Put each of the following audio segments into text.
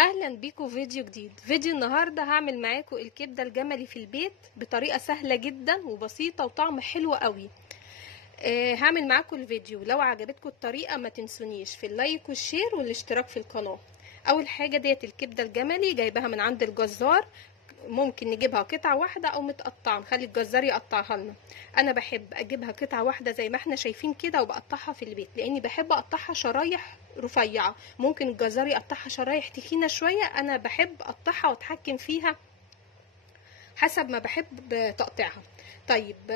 اهلا بيكم فيديو جديد. فيديو النهارده هعمل معاكم الكبده الجملي في البيت بطريقه سهله جدا وبسيطه وطعم حلو قوي. هعمل معاكم الفيديو. لو عجبتكم الطريقه ما تنسونيش في اللايك والشير والاشتراك في القناه. اول حاجه ديت الكبده الجملي جايباها من عند الجزار، ممكن نجيبها قطعه واحده او متقطعه، نخلي الجزار يقطعها لنا. انا بحب اجيبها قطعه واحده زي ما احنا شايفين كده وبقطعها في البيت، لاني بحب اقطعها شرايح رفيعه. ممكن الجزار يقطعها شرايح تخينه شويه، انا بحب اقطعها واتحكم فيها حسب ما بحب تقطيعها. طيب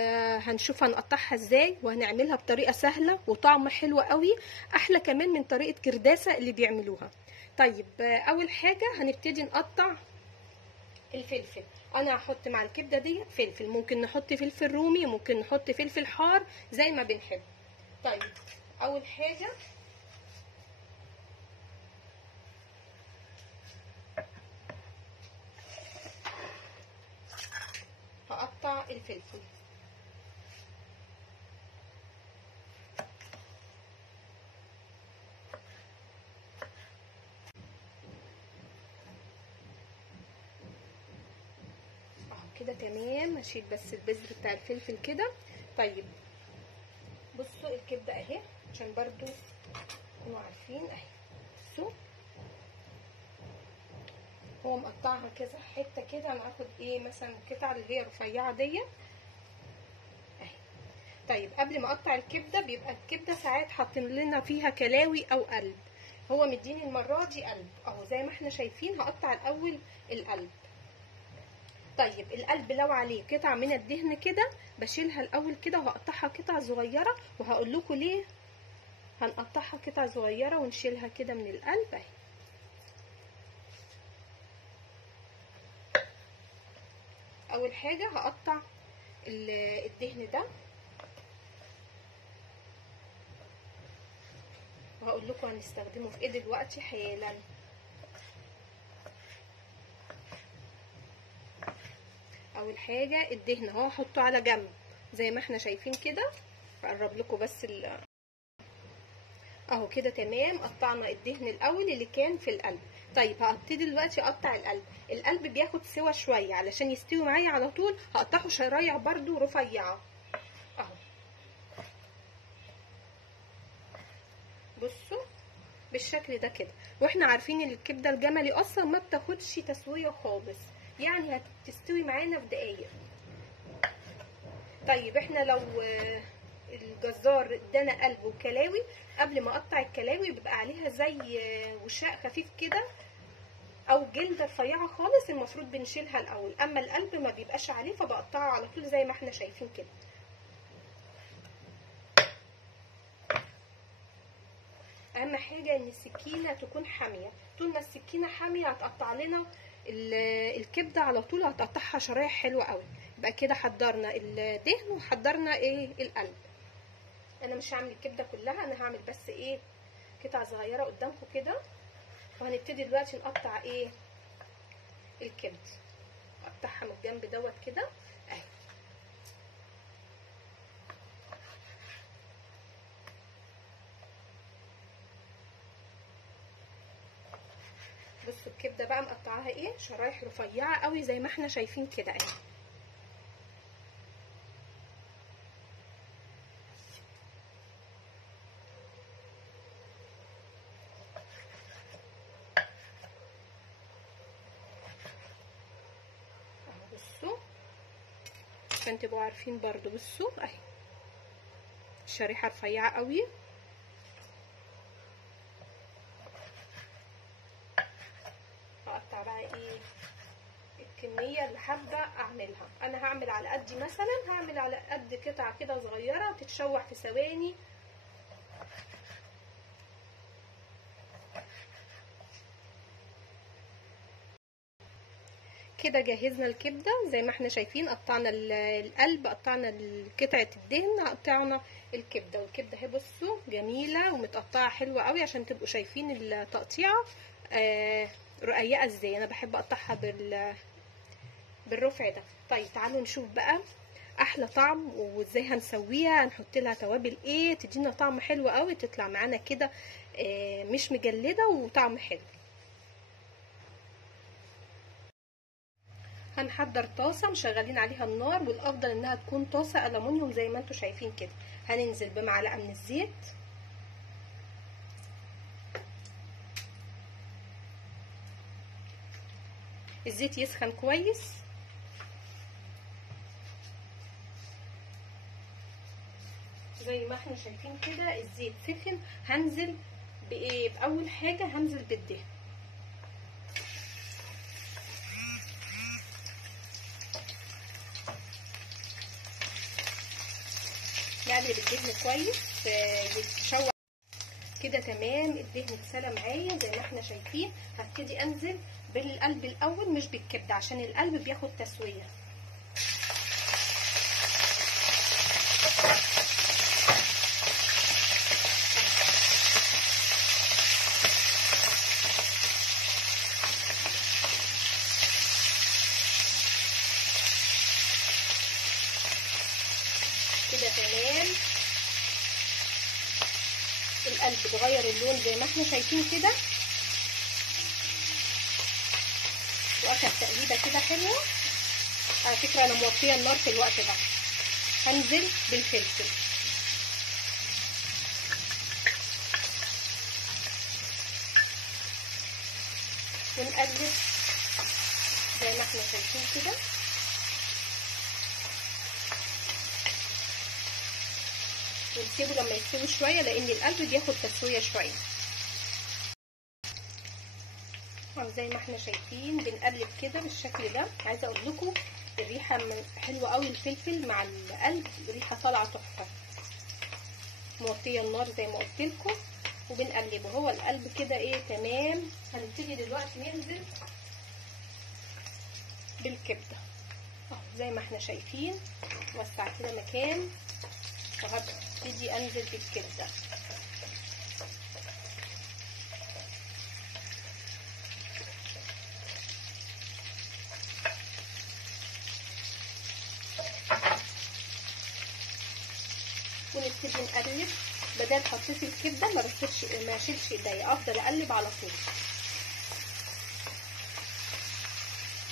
هنشوف هنقطعها ازاي، وهنعملها بطريقه سهله وطعم حلو قوي، احلى كمان من طريقه كرداسه اللي بيعملوها. طيب اول حاجه هنبتدي نقطع الفلفل. انا هحط مع الكبده دي فلفل، ممكن نحط فلفل رومي، ممكن نحط فلفل حار زي ما بنحب. طيب اول حاجه هقطع الفلفل. كده تمام. هشيل بس البذر بتاع الفلفل كده. طيب بصوا الكبده اهي عشان برضو تكونوا عارفين اهي. بصوا هو مقطعها كذا حته كده، انا هاخد ايه مثلا القطعه اللي هي رفيعه ديت اهي. طيب قبل ما اقطع الكبده، بيبقى الكبده ساعات حاطين لنا فيها كلاوي او قلب، هو مديني المره دي قلب اهو زي ما احنا شايفين. هقطع الاول القلب. طيب القلب لو عليه قطع من الدهن كده بشيلها الاول كده وهقطعها قطع صغيره، وهقول لكم ليه هنقطعها قطع صغيره ونشيلها كده من القلب اهي. اول حاجه هقطع الدهن ده، وهقول لكم هنستخدمه في ايه دلوقتي حالا. اول حاجه الدهن اهو هحطه على جنب زي ما احنا شايفين كده. هقرب لكم بس اهو كده تمام. قطعنا الدهن الاول اللي كان في القلب. طيب هبتدي دلوقتي اقطع القلب. القلب بياخد سوا شويه، علشان يستوي معايا على طول هقطعه شرايح برضو رفيعه اهو. بصوا بالشكل ده كده. واحنا عارفين ان الكبده الجملي اصلا ما بتاخدش تسويه خالص، يعني هتستوي معانا في دقايق. طيب احنا لو الجزار ادانا قلب وكلاوي، قبل ما اقطع الكلاوي بيبقى عليها زي وشاء خفيف كده او جلده رفيعه خالص، المفروض بنشيلها الاول. اما القلب ما بيبقاش عليه فبقطعه على طول زي ما احنا شايفين كده. اهم حاجه ان السكينه تكون حاميه. طول ما السكينه حاميه هتقطع لنا الكبده على طول، هتقطعها شرايح حلوه قوي. يبقى كده حضرنا الدهن وحضرنا ايه القلب. انا مش هعمل الكبده كلها، انا هعمل بس ايه قطع صغيره قدامكم كده. وهنبتدي دلوقتي نقطع ايه الكبد. اقطعها من الجنب دوت كده اهي. بصوا الكبده بقى مقطعاها ايه شرايح رفيعه قوي زي ما احنا شايفين كده اهي. بصوا عشان تبقوا عارفين برضو. بصوا اهي الشريحه رفيعه قوي. هقطع بقى ايه الكميه اللي حابه اعملها. انا هعمل على قد مثلا، هعمل على قد قطعه كده صغيره تتشوح في ثواني. كده جهزنا الكبده زي ما احنا شايفين. قطعنا القلب، قطعنا قطعه الدهن، قطعنا الكبده. والكبده اهي بصوا جميله ومتقطعه حلوه قوي عشان تبقوا شايفين التقطيعه رقيقه ازاي. انا بحب اقطعها بالرفع ده. طيب تعالوا نشوف بقى احلى طعم وازاي هنسويها. هنحط لها توابل ايه تدينا طعم حلو قوي، تطلع معانا كده مش مجلده وطعم حلو. هنحضر طاسه مشغلين عليها النار، والافضل انها تكون طاسه الومنيوم زي ما انتم شايفين كده. هننزل بمعلقه من الزيت، الزيت يسخن كويس. زي ما احنا شايفين كده الزيت سخن. هنزل بايه؟ باول حاجه هنزل بالدهن. نقلب الدهن كويس يتشوح كده. تمام، الدهن اتسلى معايا زي ما احنا شايفين. هبتدي انزل بالقلب الاول مش بالكبده عشان القلب بياخد تسويه. كده تمام، القلب اتغير اللون زي ما احنا شايفين كده، واخد تقليبه كده حلوه. على فكره انا موطيه النار في الوقت ده. هنزل بالفلفل، ونقلب زي ما احنا شايفين كده. ونسيبه لما يستوي شويه لان القلب بياخد تسويه شويه. زي ما احنا شايفين بنقلب كده بالشكل ده. عايزه اقول لكم الريحه حلوه قوي، الفلفل مع القلب ريحه طالعه تحفه. موطيه النار زي ما قلت لكم وبنقلبه. هو القلب كده ايه تمام. هنبتدي دلوقتي ننزل بالكبده اهو زي ما احنا شايفين. وسع كده مكان وهبتدي انزل بالكبده. ونبتدي نقلب. بدل حطيت الكبده ما اشيلش ايديا، افضل اقلب على طول.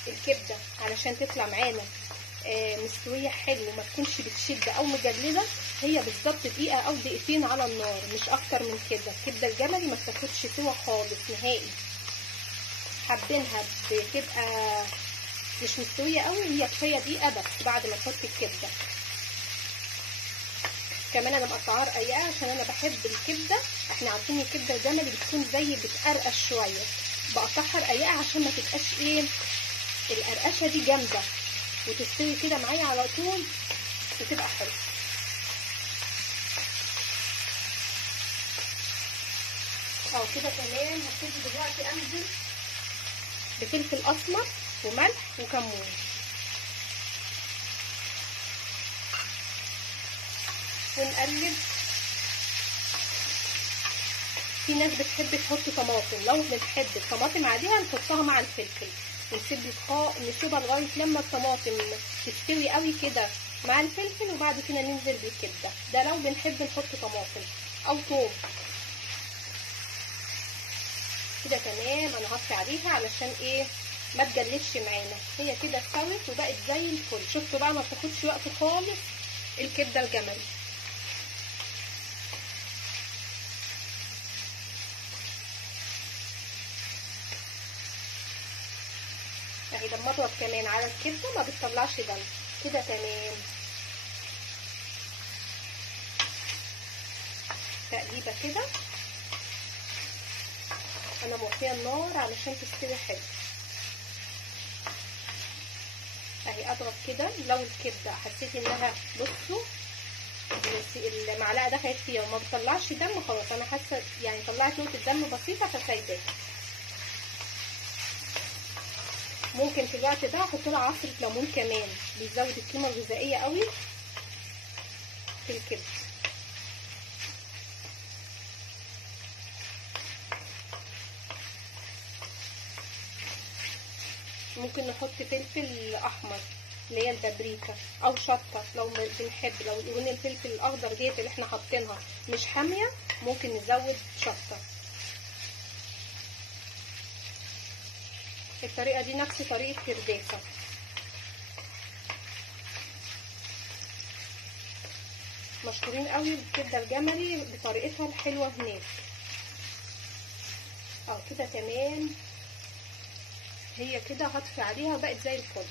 الكبده علشان تطلع معانا مستويه حلو وما تكونش بتشد او مجلده، هي بالظبط دقيقه او دقيقتين على النار مش اكتر من كده. الكبده الجملي ما بتاخدش سوا خالص نهائي. حابينها بتبقى مش مستويه قوي، هي كفايه دقيقه بس بعد ما تحط الكبده. كمان انا مقطعاها رقيقه عشان انا بحب الكبده. احنا عارفين الكبده الجملي بتكون زي بتقرقش شويه، بقطعها رقيقه عشان ما تبقاش ايه القرقشه دي جامده، وتستوي كده معايا على طول وتبقى حلوه. اهو كده تمام. هبتدي دلوقتي انزل بفلفل اسمر وملح وكمون. ونقلب. في ناس بتحب تحط طماطم، لو بنحب الطماطم عاديه نحطها مع الفلفل ونسيبها لغايه لما الطماطم تستوي قوي كده مع الفلفل، وبعد كده ننزل بالكبده. ده لو بنحب نحط طماطم او ثوم. كده تمام. انا هطفي عليها علشان ايه ما تجلدش معانا. هي كده استوت وبقت زي الفل. شفتوا بقى ما بتاخدش وقت خالص الكبده الجملي. اهي لما اضغط كمان على الكبده ما بتطلعش دم. كده تمام. تقليبه كده. انا موطيه النار علشان تستوي حلو. اهي اضغط كده. لو الكبده حسيت انها بصوا المعلقه دخلت فيها وما بتطلعش دم خلاص، انا حاسه يعني طلعت نقطه دم بسيطه فسايباها. ممكن في الوقت ده احط لها عصره ليمون كمان، بيزود القيمه الغذائيه قوي في الكبده. ممكن نحط فلفل احمر اللي هي البابريكا او شطه لو بنحب. لو لون الفلفل الاخضر ديت اللي احنا حاطينها مش حاميه ممكن نزود شطه. الطريقه دي نفس طريقه كرداسه. مشهورين قوي بالكبده الجملي بطريقتها الحلوه هناك. كده تمام، هي كده هطفي عليها وبقت زي الفل.